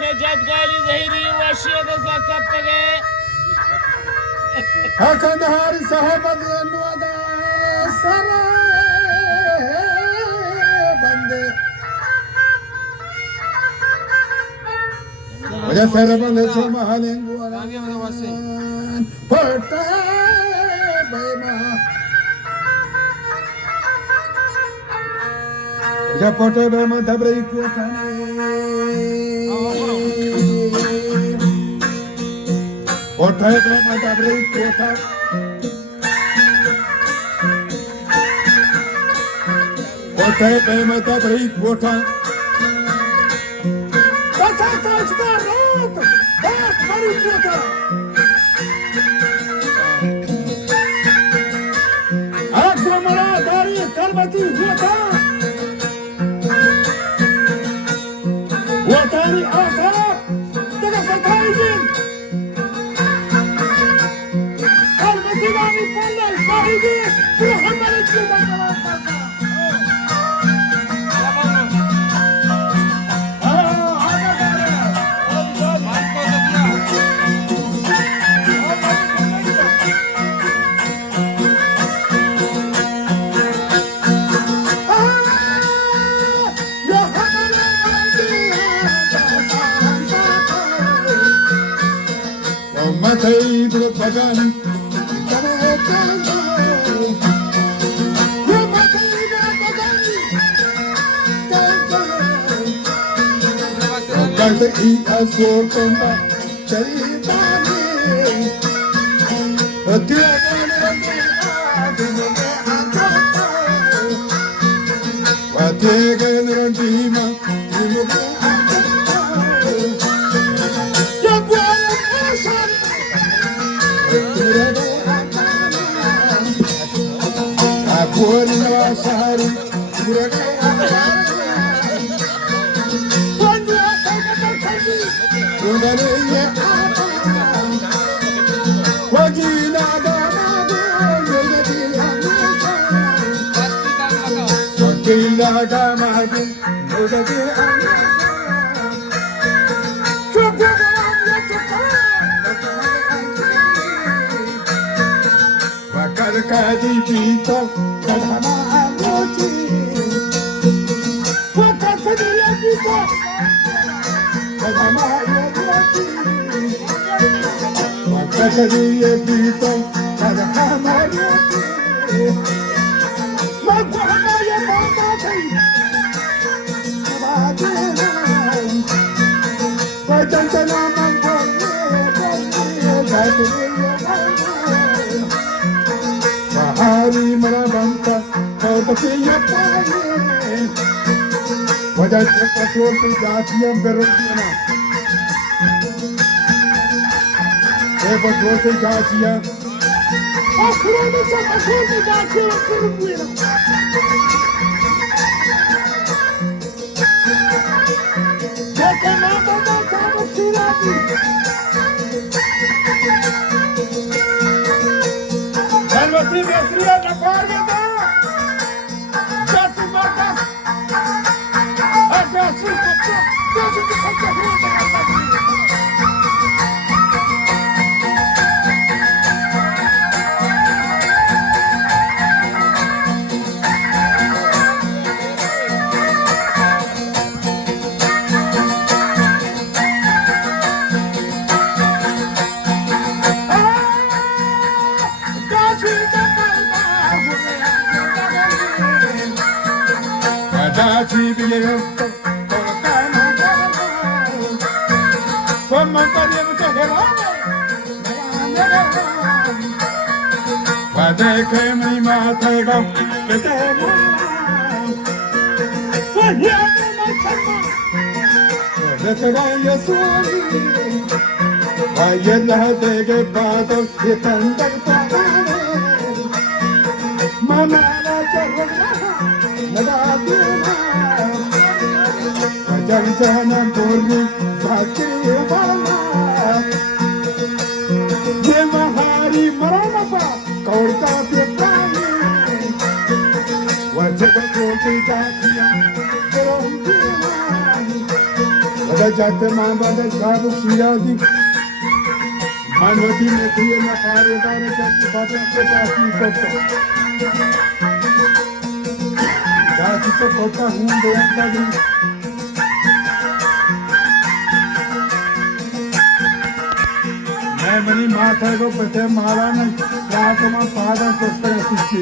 त्याच्यात गायली जहिरी वाशी सकत गे कंधार साहब अनुवादा सरा बंदे मुझे सर बंदे से महालिंगु पटा बेमा मुझे पटे बेमा दबरे को खाने पटे बेमा दबरे को खाने पटे बेमा दबरे को खाने وتاني آخر تقف تايجين المسيراني فلا الشاهدين محمد الجبل طيب البدن قلت إي أزور كندا شريباني أتيغان رجل آدم وأتيغان رجل ما Purna Sahari Kadi pito kadama amochi wakasadi ya pito kadama amochi wakasadi ya pito kadama amochi magwana ya mama kai badena bajantana mangone badena Hari marabanta kautiya paye wajah terpasul tu jatiam berukna terpasul tu jatiam akhirnya terpasul tu jatiam berukna jika nama kamu silati Alvati Mesriya Nakargada Jatu Markas Ajasu Kapta Jasu Kapta Padeke mi matego petemo Wanyama matema Vetega yasuri Vayela dege bado yetandak pagane Mama la jarra nagaduna Vajansana purni bhakti vala Mahari maranapa kaurta pyapani Vajaka koti dakiya karantina Ada jatte mambada kabu siradi. Manvati mekhiye na karedare jatte bata ko pasi kopta. Jatte to kota hunde yakadi. मैं money माथा को पते मारा न क्या तो मैं पादा को कर सकती